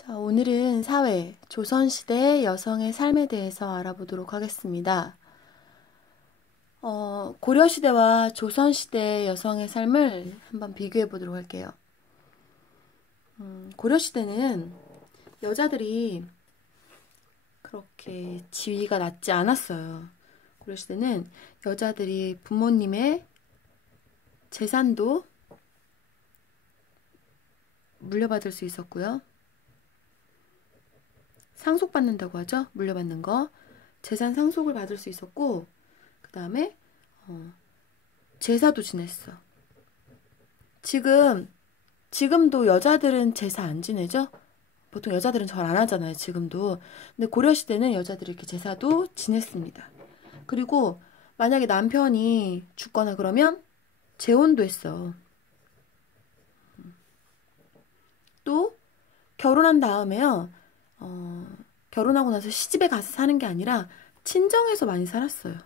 자, 오늘은 사회, 조선시대 여성의 삶에 대해서 알아보도록 하겠습니다. 고려시대와 조선시대 여성의 삶을 한번 비교해 보도록 할게요. 고려시대는 여자들이 그렇게 지위가 낮지 않았어요. 고려시대는 여자들이 부모님의 재산도 물려받을 수 있었고요. 상속받는다고 하죠. 물려받는 거. 재산 상속을 받을 수 있었고, 그 다음에 제사도 지냈어. 지금도 여자들은 제사 안 지내죠? 보통 여자들은 절 안 하잖아요, 지금도. 근데 고려시대는 여자들이 이렇게 제사도 지냈습니다. 그리고 만약에 남편이 죽거나 그러면 재혼도 했어. 또 결혼한 다음에요. 결혼하고 나서 시집에 가서 사는 게 아니라 친정에서 많이 살았어요.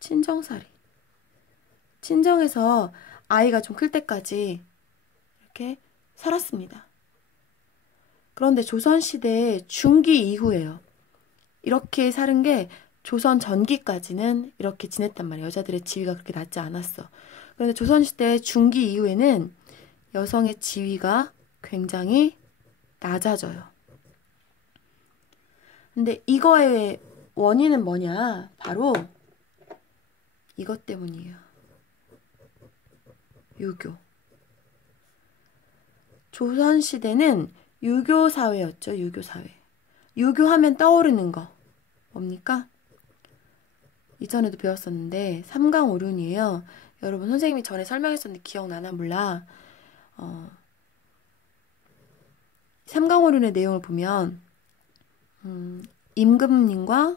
친정살이. 친정에서 아이가 좀 클 때까지 이렇게 살았습니다. 그런데 조선시대 중기 이후에요. 이렇게 사는 게 조선 전기까지는 이렇게 지냈단 말이에요. 여자들의 지위가 그렇게 낮지 않았어. 그런데 조선시대 중기 이후에는 여성의 지위가 굉장히 낮아져요. 근데 이거의 원인은 뭐냐? 바로 이것 때문이에요. 유교. 조선시대는 유교사회였죠. 유교사회. 유교하면 떠오르는 거 뭡니까? 이전에도 배웠었는데 삼강오륜이에요. 여러분 선생님이 전에 설명했었는데 기억나나 몰라. 삼강오륜의 내용을 보면 임금과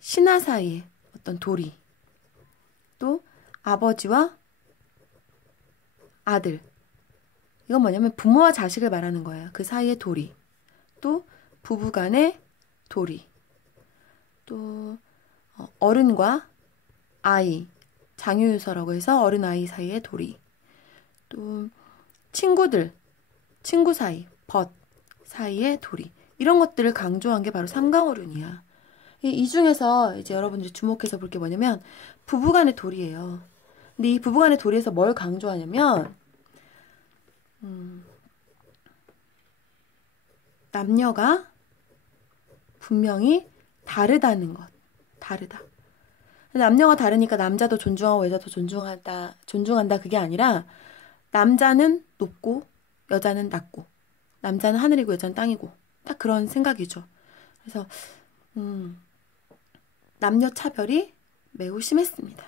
신하 사이의 어떤 도리, 또 아버지와 아들, 이건 뭐냐면 부모와 자식을 말하는 거예요. 그 사이의 도리, 또 부부 간의 도리, 또 어른과 아이, 장유유서라고 해서 어른 아이 사이의 도리, 또 친구 사이, 벗 사이의 도리, 이런 것들을 강조한 게 바로 삼강오륜이야. 이 중에서 이제 여러분들이 주목해서 볼 게 뭐냐면 부부간의 도리예요. 근데 이 부부간의 도리에서 뭘 강조하냐면 남녀가 분명히 다르다는 것. 다르다. 남녀가 다르니까 남자도 존중하고 여자도 존중한다 그게 아니라 남자는 높고 여자는 낮고 남자는 하늘이고 여자는 땅이고 딱 그런 생각이죠. 그래서 남녀 차별이 매우 심했습니다.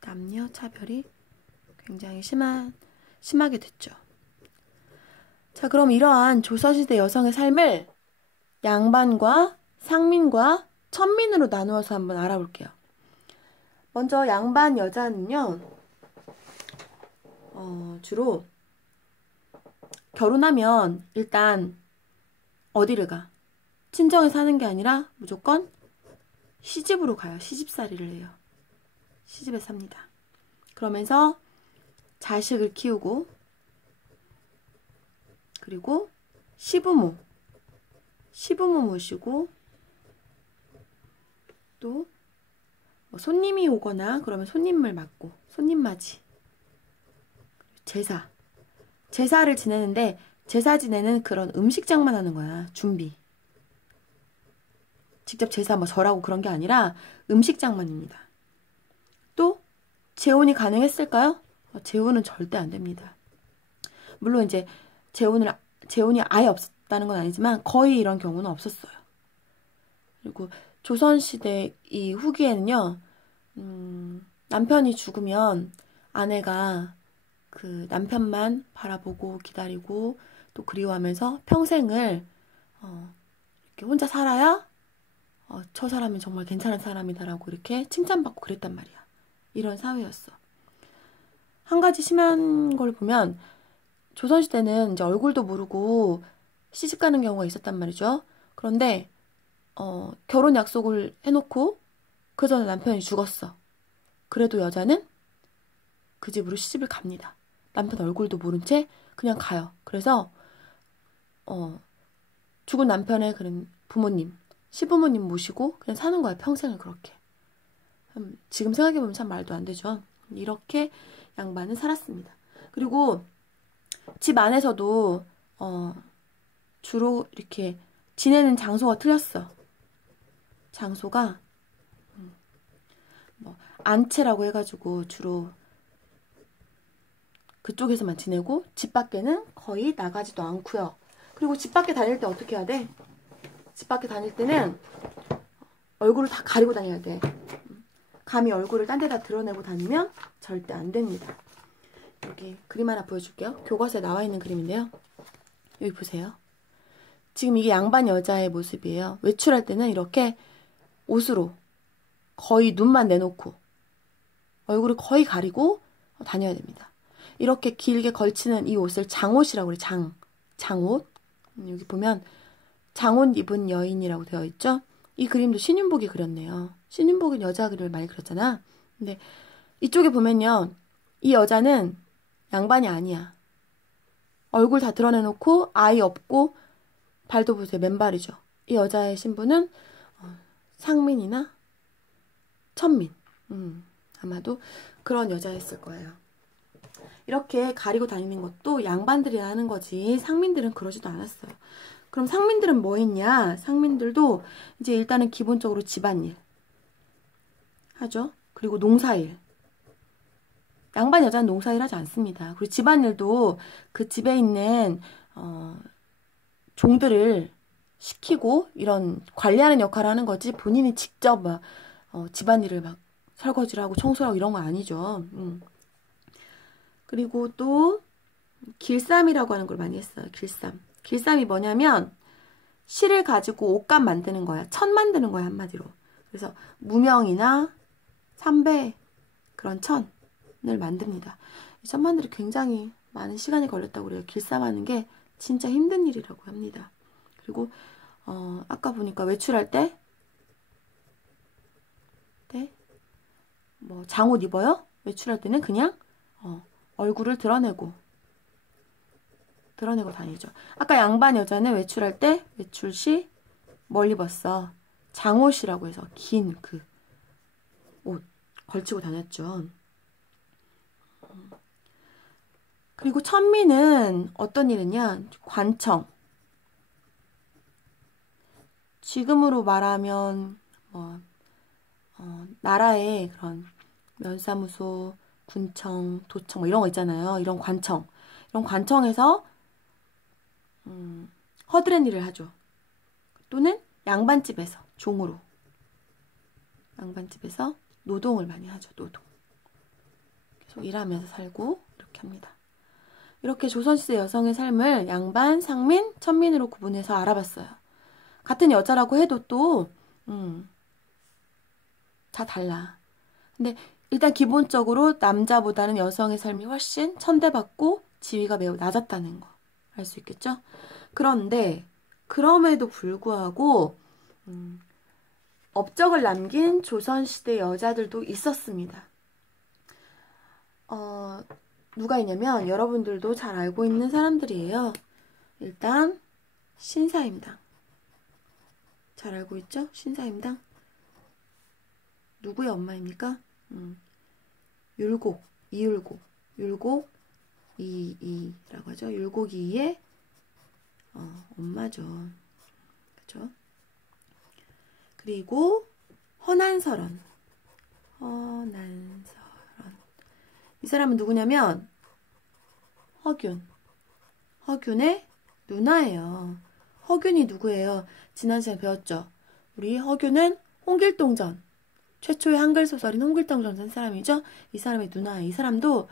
남녀 차별이 굉장히 심하게 됐죠. 자, 그럼 이러한 조선시대 여성의 삶을 양반과 상민과 천민으로 나누어서 한번 알아볼게요. 먼저 양반 여자는요, 주로 결혼하면 일단 어디를 가? 친정에 사는 게 아니라 무조건 시집으로 가요. 시집살이를 해요. 시집에 삽니다. 그러면서 자식을 키우고, 그리고 시부모 모시고, 또 뭐 손님이 오거나 그러면 손님을 맞고, 손님 맞이, 제사를 지내는데 제사 지내는 그런 음식장만 하는 거야. 준비. 직접 제사 뭐 절하고 그런 게 아니라 음식장만입니다. 또 재혼이 가능했을까요? 재혼은 절대 안 됩니다. 물론 이제 재혼이 아예 없었다는 건 아니지만 거의 이런 경우는 없었어요. 그리고 조선시대 이 후기에는요, 남편이 죽으면 아내가 그 남편만 바라보고 기다리고 또 그리워하면서 평생을 이렇게 혼자 살아야 저 사람은 정말 괜찮은 사람이다라고 이렇게 칭찬받고 그랬단 말이야. 이런 사회였어. 한 가지 심한 걸 보면 조선시대는 이제 얼굴도 모르고 시집 가는 경우가 있었단 말이죠. 그런데 결혼 약속을 해놓고 그 전에 남편이 죽었어. 그래도 여자는 그 집으로 시집을 갑니다. 남편 얼굴도 모른 채 그냥 가요. 그래서 죽은 남편의 그런 부모님, 시부모님 모시고 그냥 사는 거야. 평생을 그렇게. 지금 생각해보면 참 말도 안 되죠. 이렇게 양반은 살았습니다. 그리고 집 안에서도 주로 이렇게 지내는 장소가 틀렸어. 장소가 뭐 안채라고 해가지고 주로 그쪽에서만 지내고 집 밖에는 거의 나가지도 않고요. 그리고 집 밖에 다닐 때 어떻게 해야 돼? 집 밖에 다닐 때는 얼굴을 다 가리고 다녀야 돼. 감히 얼굴을 딴 데다 드러내고 다니면 절대 안 됩니다. 여기 그림 하나 보여줄게요. 교과서에 나와 있는 그림인데요. 여기 보세요. 지금 이게 양반 여자의 모습이에요. 외출할 때는 이렇게 옷으로 거의 눈만 내놓고 얼굴을 거의 가리고 다녀야 됩니다. 이렇게 길게 걸치는 이 옷을 장옷이라고 그래요. 장옷. 여기 보면 장옷 입은 여인이라고 되어 있죠. 이 그림도 신윤복이 그렸네요. 신윤복은 여자 그림을 많이 그렸잖아. 근데 이쪽에 보면요. 이 여자는 양반이 아니야. 얼굴 다 드러내놓고 아이 없고 발도 보세요. 맨발이죠. 이 여자의 신부는 상민이나 천민. 아마도 그런 여자였을 거예요. 이렇게 가리고 다니는 것도 양반들이 하는 거지 상민들은 그러지도 않았어요. 그럼 상민들은 뭐 했냐? 상민들도 이제 일단은 기본적으로 집안일 하죠. 그리고 농사일. 양반 여자는 농사일 하지 않습니다. 그리고 집안일도 그 집에 있는 종들을 시키고 이런 관리하는 역할을 하는 거지 본인이 직접 막 집안일을 막 설거지를 하고 청소를 하고 이런 거 아니죠. 그리고 또 길쌈이라고 하는 걸 많이 했어요. 길쌈. 길쌈이 뭐냐면 실을 가지고 옷감 만드는 거야. 천 만드는 거야 한마디로. 그래서 무명이나 삼배 그런 천을 만듭니다. 이 천만들이 굉장히 많은 시간이 걸렸다고 그래요. 길쌈하는 게 진짜 힘든 일이라고 합니다. 그리고 아까 보니까 외출할 때 뭐 장옷 입어요? 외출할 때는 그냥 얼굴을 드러내고 다니죠. 아까 양반 여자는 외출할 때 외출 시 뭘 입었어? 장옷이라고 해서 긴 그 옷 걸치고 다녔죠. 그리고 천민은 어떤 일이냐? 관청. 지금으로 말하면 나라의 그런 면사무소, 군청, 도청 뭐 이런 거 있잖아요. 이런 관청에서 허드렛 일을 하죠. 또는 양반집에서 종으로 양반집에서 노동을 많이 하죠. 노동. 계속 일하면서 살고 이렇게 합니다. 이렇게 조선시대 여성의 삶을 양반, 상민, 천민으로 구분해서 알아봤어요. 같은 여자라고 해도 또 다 달라. 근데 일단 기본적으로 남자보다는 여성의 삶이 훨씬 천대받고 지위가 매우 낮았다는 거 알 수 있겠죠? 그런데 그럼에도 불구하고 업적을 남긴 조선시대 여자들도 있었습니다. 누가 있냐면 여러분들도 잘 알고 있는 사람들이에요. 일단 신사임당. 잘 알고 있죠? 신사임당. 누구의 엄마입니까? 율곡, 율곡 이이라고 하죠. 율곡 이의 엄마죠. 그렇죠? 그리고 허난설원. 이 사람은 누구냐면 허균의 누나예요. 허균이 누구예요? 지난 시간에 배웠죠. 우리 허균은 홍길동전 최초의 한글 소설인 홍길동전 쓴 사람이죠. 이 사람의 누나예요. 이 사람도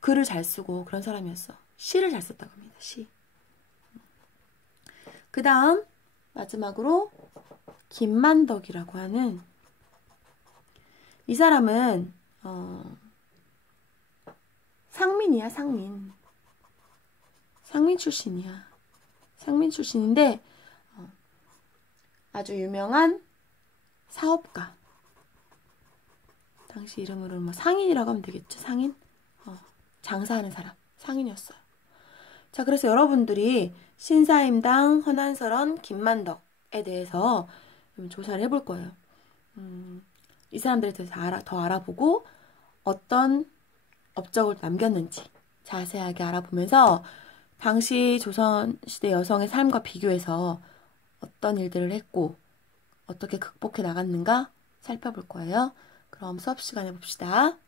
글을 잘 쓰고 그런 사람이었어. 시를 잘 썼다고 합니다. 시. 그 다음 마지막으로 김만덕이라고 하는 이 사람은 상민이야. 상민 출신이야. 상민 출신인데 아주 유명한 사업가. 당시 이름으로는 뭐 상인이라고 하면 되겠죠. 상인. 장사하는 사람. 상인이었어요. 자, 그래서 여러분들이 신사임당, 허난설원, 김만덕에 대해서 좀 조사를 해볼 거예요. 이 사람들에 대해서 더 알아보고 어떤 업적을 남겼는지 자세하게 알아보면서 당시 조선시대 여성의 삶과 비교해서 어떤 일들을 했고 어떻게 극복해 나갔는가 살펴볼 거예요. 그럼 수업 시간에 봅시다.